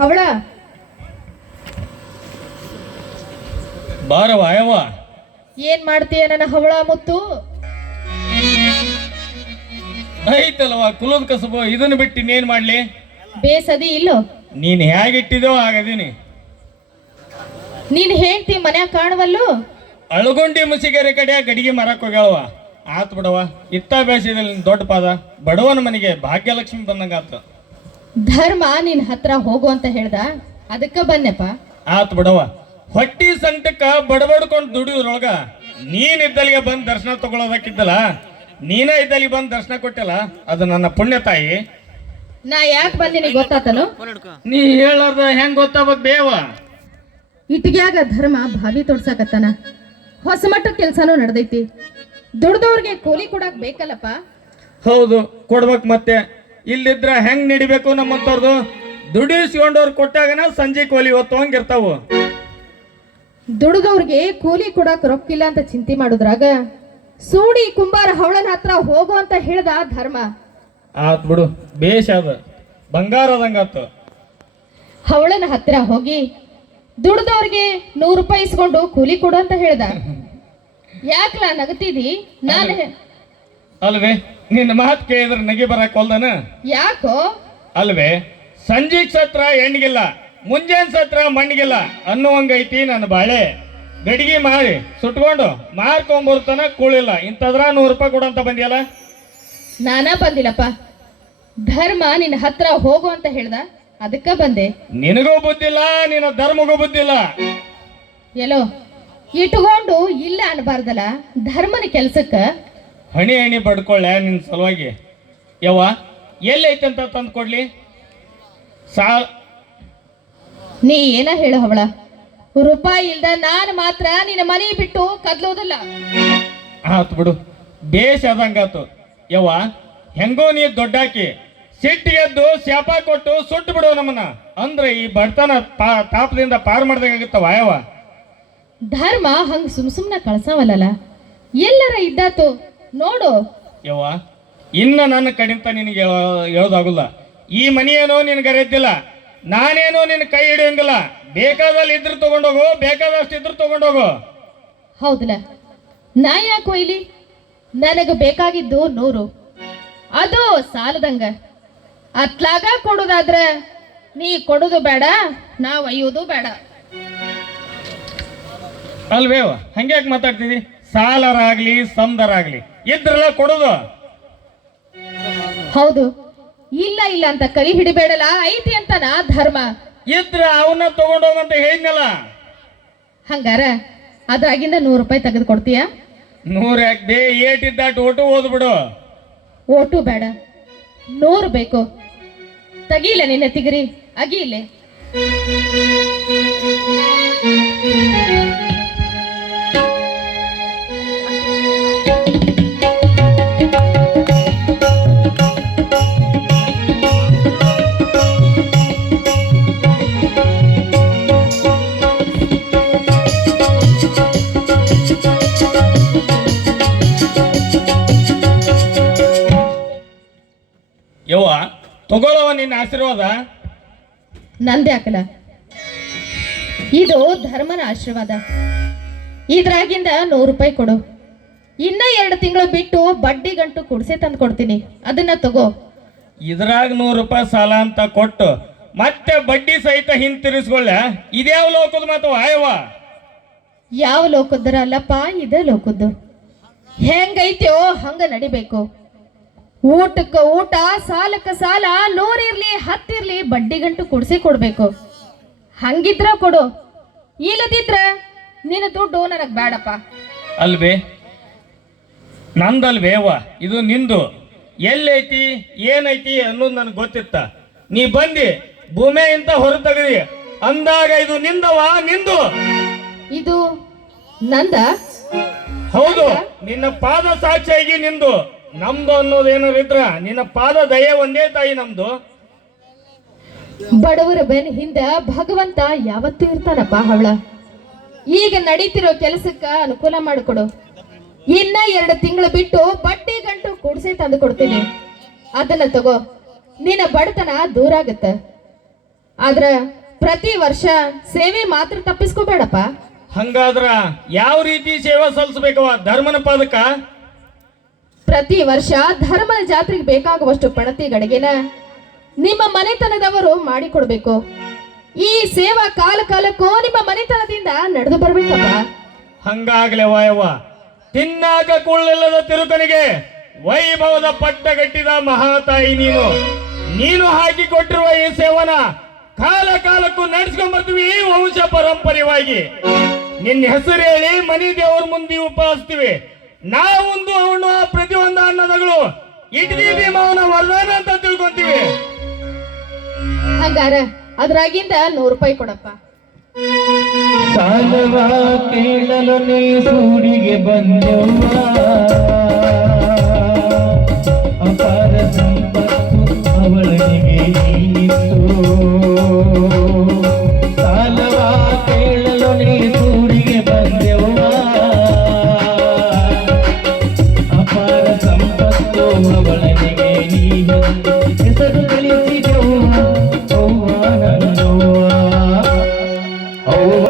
ಹವಳ ಬಾರವ ಯವ್ವ. ಏನ್ ಮಾಡ್ತೀಯ ನನ್ನ ಹವಳ ಮುತ್ತು? ಐತಲ್ವ ಕುಲದ ಕಸಬು, ಇದನ್ನು ಬಿಟ್ಟು ಇನ್ನೇನ್ ಮಾಡ್ಲಿ? ಬೇಸದಿ ಇಲ್ಲೋ? ನೀನ್ ಹೇಗಿಟ್ಟಿದೋ ಹಾಗದೀನಿ. ನೀನ್ ಹೇಳ್ತಿ ಮನ್ಯಾಗ ಕಾಣವಲ್ಲು? ಅಳಗುಂಡಿ ಮುಸಿಗೆರೆ ಕಡೆ ಗಡಿಗೆ ಮರಕ್ ಹೋಗ್ಯಾಳವ. ಆತ್ ಬಿಡವ, ಇತ್ತ ಬೇಸಿದಲ್ಲಿ ದೊಡ್ಡ ಪಾದ ಬಡವನ ಮನೆಗೆ ಭಾಗ್ಯಲಕ್ಷ್ಮಿ ಬಂದಂಗಾತು. ಧರ್ಮ ನಿನ್ ಹತ್ರ ಹೋಗು ಅಂತ ಹೇಳ್ದ, ಅದಕ್ಕ ಬನ್ನೆಪ್ಪ. ಆತ್ ಬಿಡವ, ಹೊಟ್ಟಿ ಸಂಕಟಕ್ಕ ಬಡಬಡ್ಕೊಂಡು ದುಡಿಯೋದ್ರೊಳಗ ನೀನ್ ಇದ್ದಲ್ಲಿಗೆ ಬಂದು ದರ್ಶನ ತಗೊಳ್ಳೋದಕ್ಕಿದ್ದಲ್ಲ, ನೀನ ಇದ್ದಲ್ಲಿ ಬಂದು ದರ್ಶನ ಕೊಟ್ಟಿಲ್ಲ, ಅದು ನನ್ನ ಪುಣ್ಯ ತಾಯಿ. ನಾ ಯಾಕೆ ಬಂದಿನಿ ಗೊತ್ತಾತನು? ನೀ ಹೇಳಾರ್ದ ಹೆಂಗ್ ಗೊತ್ತಾಗ್ಬೇಕು ಬೇವ? ಇಟ್ಗ್ಯಾಗ ಧರ್ಮ ಭಾವಿ ತೋಡ್ಸಾಕತ್ತಾನ. ಹೊಸ ಮಟ್ಟ ಕೆಲ್ಸನೂ ನಡೆದೈತಿ. ದುಡ್ದವ್ರಿಗೆ ಕೂಲಿ ಕೊಡಕ್ ಬೇಕಲ್ಲಪ್ಪ. ಹೌದು, ಕೊಡ್ಬೇಕು. ಮತ್ತೆ ಇಲ್ಲಿದ್ರ ಹೆಂಗ್ ನಡಿಬೇಕು ನಮ್ಮಂತವ್ರದು? ದುಡಿಸ್ಕೊಂಡವ್ರು ಕೊಟ್ಟಾಗನ ಸಂಜೆ ಕೂಲಿ ಹೊತ್ತು ಹಂಗಿರ್ತಾವು. ದುಡ್ದವ್ರಿಗೆ ಕೂಲಿ ಕೊಡಕ್ ರೊಕ್ಕಿಲ್ಲ ಅಂತ ಚಿಂತೆ ಮಾಡುದ್ರಾಗ ಸೂಡಿ ಕುಂಬಾರ ಹವಳನ ಹತ್ರ ಹೋಗು ಅಂತ ಹೇಳ್ದ ಧರ್ಮ. ಆತ್ ಬಿಡು, ಬೇಷ್ ಅದ, ಬಂಗಾರದಂಗಾತು. ಹವಳನ ಹತ್ರ ಹೋಗಿ ದುಡ್ದವ್ರಿಗೆ 100 ರೂಪಾಯಿ ಇಸ್ಕೊಂಡು ಕೂಲಿ ಕೊಡು ಅಂತ ಹೇಳ್ದ. ಯಾಕಲ ನಗತಿದಿ? ನಾನು ಅಲ್ವೇ, ನಿನ್ನ ಮಾತು ಕೇಳಿದ್ರೆ ನಗಿ ಬರಕ್ ಹೊಲ್ದನ? ಯಾಕೋ? ಅಲ್ವೇ, ಸಂಜೆಗ್ ಸತ್ರ ಹೆಣ್ಣಿಗಿಲ್ಲ, ಮುಂಜಾನೆ ಸತ್ರ ಮಣ್ಣಿಗಿಲ್ಲ ಅನ್ನುವಂಗೈತಿ ನನ್ನ ಬಾಳೆ. ಗಡಿಗೆ ಮಾಡಿ ಸುಟ್ಕೊಂಡು ಮಾರ್ಕೊಂಬರ್ತಾನ ಕೂಳಿಲ್ಲ, ಇಂಥದ್ರ 100 ರೂಪಾಯಿ ಕೊಡು ಅಂತ ಬಂದಿಯಲ್ಲ? ನಾನಾ ಬಂದಿಲ್ಲಪ್ಪ. ಧರ್ಮ ನಿನ್ನ ಹತ್ರ ಹೋಗು ಅಂತ ಹೇಳ್ದ, ಅದಕ್ಕ ಬಂದೆ. ನಿನಗೂ ಬುದ್ಧಿಲ್ಲ, ನಿನ್ನ ಧರ್ಮಗೂ ಬುದ್ಧಿಲ್ಲ. ಎಲ್ಲೋ ಇಟ್ಕೊಂಡು ಇಲ್ಲ ಅನ್ಬಾರ್ದಲ್ಲ ಧರ್ಮನ ಕೆಲ್ಸಕ್ಕ. ಹಣಿ ಹಣಿ ಬಡ್ಕೊಳ್ಳೆ ನಿನ್ನ ಸಲುವಾಗಿ. ಯವ್ವ, ಎಲ್ಲೈತಂತ ತಂದು ಕೊಡ್ಲಿ? ಸಾಲ್ ನೀ ಏನ ಹೇಳು ಹವಳ, ರೂಪಾಯಿ ಇಲ್ದ ನಾನು ಮಾತ್ರ ನಿನ್ನ ಮನೆ ಬಿಟ್ಟು ಕದ್ಲೋದಿಲ್ಲ. ಆತು ಬಿಡು, ಬೇಷ್ ಅದಂಗಾತು. ಯವ್ವ, ಹೆಂಗೋ ನೀ ದೊಡ್ಡಾಕಿ ಸಿಟ್ಟಿಗೆದ್ದು ಶಾಪ ಕೊಟ್ಟು ಸುಟ್ಟು ಬಿಡು ನಮ್ಮನ್ನ, ಅಂದ್ರೆ ಈ ಬಡತನ ತಾಪದಿಂದ ಪಾರು ಮಾಡ್ದಂಗಾಗುತ್ತವ ಯವ್ವ. ಧರ್ಮ ಹಂಗ ಸುಮ್ನ ಕಳ್ಸವಲ್ಲ, ಎಲ್ಲರ ಇದ್ದಾತು ನೋಡು. ಯವ್ವ, ಇನ್ನ ನನ್ನ ಕಡಿಂತ ನಿನಗೆ ಹೇಳೋದಾಗುಲ್ಲ. ಈ ಮನೆಯೇನೋ ನಿನಗೆ ಅರಿಯತ್ತಿಲ್ಲ, ನಾನೇನೋ ನಿನ್ನ ಕೈ ಹಿಡಿಯಂಗಿಲ್ಲ. ಬೇಕಾದಲ್ಲಿ ಇದ್ರು ತಗೊಂಡೋಗು, ಬೇಕಾದಷ್ಟು ಇದ್ರು ತಗೊಂಡೋಗು. ಹೌದಲ್ಲ, ನಾ ಯಾಕೋ ಇಲ್ಲಿ? ನನಗ ಬೇಕಾಗಿದ್ದು 100, ಅದು ಸಾಲದಂಗ. ಅತ್ಲಾಗ ಕೊಡುದಾದ್ರ ನೀ ಕೊಡುದು ಬೇಡ, ನಾವ್ ಒಯ್ಯೋದು ಬೇಡ. ಅಲ್ವೇವ, ಹಂಗ್ಯಾಕೆ ಮಾತಾಡ್ತಿದಿ? ಸಾಲರಾಗ್ಲಿ ಸಮದರಾಗ್ಲಿ ಇದ್ರಲ್ಲ ಕೊಡುದು. ಹೌದು, ಇಲ್ಲ ಇಲ್ಲ ಅಂತ ಕೈ ಹಿಡಿಬೇಡಲ್ಲ, ಐತಿ ಅಂತನ ಧರ್ಮ. ಇದ್ರ ಅವನ್ನ ತಗೊಂಡೋಗಂತ ಹೇಳಿದ್ನಲ್ಲ. ಹಂಗಾರ ಅದ್ರಾಗಿಂದ 100 ರೂಪಾಯಿ ತೆಗೆದು ಕೊಡ್ತೀಯ? 100 ಯಾಕೆ? ಏಟಿದ್ದಾಟ ಒಟ್ಟು ಓದ್ಬಿಡು. ಓಟು ಬೇಡ, 100 ಬೇಕು. ತಗೀಲ ನಿನ್ನ ತಿಗರಿ ಅಗೀಲೆ. ಯವ್ವ, ತಗೊಳ್ಳವ ನಿನ್ನ ಆಶೀರ್ವಾದ. ನಂದೇ ಹಾಕಲ, ಇದು ಧರ್ಮನ ಆಶೀರ್ವಾದ. ಇದ್ರಾಗಿಂದ 100 ರೂಪಾಯಿ ಕೊಡು. ಇನ್ನ 2 ತಿಂಗಳು ಬಿಟ್ಟು ಬಡ್ಡಿ ಗಂಟು ಕುಡ್ಸೆ ತಂದು ಕೊಡ್ತೀನಿ, ಅದನ್ನ ತಗೋ. ಇದ್ರಾಗ 100 ರೂಪಾಯಿ ಸಾಲ ಅಂತ ಕೊಟ್ಟು ಮತ್ತೆ ಬಡ್ಡಿ ಸಹಿತ ಹಿಂತಿರಿಸ್ಕೊಳ್ಳ? ಇದ್ಯಾವ ಲೋಕದ ಮಾತು ಆಯವ್ವ? ಯಾವ ಲೋಕದ್ದರ ಅಲ್ಲಪ್ಪ, ಇದೇ ಲೋಕದ್ದು. ಹೆಂಗೈತ್ಯೋ ಹಂಗ ನಡಿಬೇಕು. ಊಟಕ್ಕ ಊಟ, ಸಾಲಕ್ಕ ಸಾಲ, 100 ಇರ್ಲಿ 10 ಇರ್ಲಿ ಬಡ್ಡಿ ಗಂಟು ಕುಡ್ಸಿ ಕೊಡ್ಬೇಕು. ಹಂಗಿದ್ರ ಕೊಡು, ಇಲ್ಲದಿದ್ರ ನಿನ್ನ ದುಡ್ಡು ನನಗ್ ಬೇಡಪ್ಪ. ಅಲ್ವೇ, ನಂದಲ್ವೇ ಅವ್ವ, ಇದು ನಿಂದು. ಎಲ್ಲೈತಿ ಏನೈತಿ ಅನ್ನೋದು ನನಗೆ ಗೊತ್ತಿತ್ತ. ನೀ ಬಂದಿ ಭೂಮಿಯಿಂದ ಹೊರ ತೆಗದಿ ಅಂದಾಗ ಇದು ನಿಂದವ, ನಿಂದು. ಇದು ನಂದ? ಹೌದು, ನಿನ್ನ ಪಾದ ಸಾಕ್ಷಿಯಾಗಿ ನಿಂದು. ನಮ್ದು ಅನ್ನೋದೇನಾರು ಇದ್ರ ನಿನ್ನ ಪಾದ ದಯೆ ಒಂದೇ ತಾಯಿ ನಮ್ದು. ಬಡವರ ಬೆನ್ ಹಿಂದ ಭಗವಂತ ಯಾವತ್ತೂ ಇರ್ತಾನಪ್ಪ ಹವಳ. ಈಗ ನಡೀತಿರೋ ಕೆಲಸಕ್ಕ ಅನುಕೂಲ ಮಾಡಿಕೊಡು. ಇನ್ನ 2 ತಿಂಗಳು ಬಿಟ್ಟು ಬಡ್ಡಿ ಗಂಟು ಕೂಡ್ಸೆ ತಂದು ಕೊಡ್ತೀನಿ, ಅದನ್ನ ತಗೋ. ನಿನ್ನ ಬಡತನ ದೂರ ಆಗತ್ತ. ಆದ್ರ ಪ್ರತಿ ವರ್ಷ ಸೇವೆ ಮಾತ್ರ ತಪ್ಪಿಸ್ಕೋಬೇಡಪ್ಪ. ಹಂಗಾದ್ರ ಯಾವ ರೀತಿ ಸೇವಾ ಸಲ್ಲಿಸ್ಬೇಕವ ಧರ್ಮನ ಪಾದಕ? ಪ್ರತಿ ವರ್ಷ ಧರ್ಮದ ಜಾತ್ರೆಗೆ ಬೇಕಾಗುವಷ್ಟು ಪಣತಿ ಗಡಿಗೆನ ನಿಮ್ಮ ಮನೆತನದವರು ಮಾಡಿಕೊಡ್ಬೇಕು. ಈ ಸೇವಾ ಕಾಲಕ್ಕೂ ನಿಮ್ಮ ಮನೆತನದಿಂದ ನಡೆದು ಬರ್ಬೇಕಪ್ಪ. ಹಂಗಾಗ್ಲೇವ ಯವ್ವ, ತಿನ್ನಾಕ ಕುಳ್ಳಿಲ್ಲದ ತಿರುಕನಿಗೆ ವೈಭವದ ಪಟ್ಟಗಟ್ಟಿದ ಮಹಾತಾಯಿ ನೀನು ಹಾಕಿಕೊಟ್ಟಿರುವ ಈ ಸೇವನ ಕಾಲಕ್ಕೂ ನಡೆಸ್ಕೊಂಡ್ ಬರ್ತೀವಿ ವಂಶ ಪರಂಪರೆಯಾಗಿ. ನಿನ್ನ ಹೆಸರು ಹೇಳಿ ಮನಿ ದೇವ್ರ ಮುಂದೆ ಉಪಹಾಸ್ತೀವಿ. ನಾವೊಂದು ಅವನು ಪ್ರತಿಯೊಂದು ಅನ್ನದಗಳು ಇಡೀ ಭೀಮವನ ವರದಾನ ಅಂತ ತಿಳ್ಕೊಂತೀವಿ. ಹಂಗಾರ ಅದ್ರಾಗಿಂದ 100 ರೂಪಾಯಿ ಕೊಡಪ್ಪ. ಸಾಲವ ಕೇಳಲು ನೀ ಸೂರಿಗೆ ಬಂದವ್ವ, ಅಪಾರ ಸಂಪತ್ತು ಅವಳಿಗೆ ನೀನಿತ್ತು. ಸಾಲವ ಕೇಳಲು ನೀ ಸೂರಿಗೆ ಬಂದವ್ವ, ಅಪಾರ ಸಂಪತ್ತು ಅವಳಿಗೆ ನೀನೆಂದು ಹೆಸರು ಗಳಿಸಿದೆವು ಅವ್ವ ನನ್ನವ್ವ. ಅವ್ವ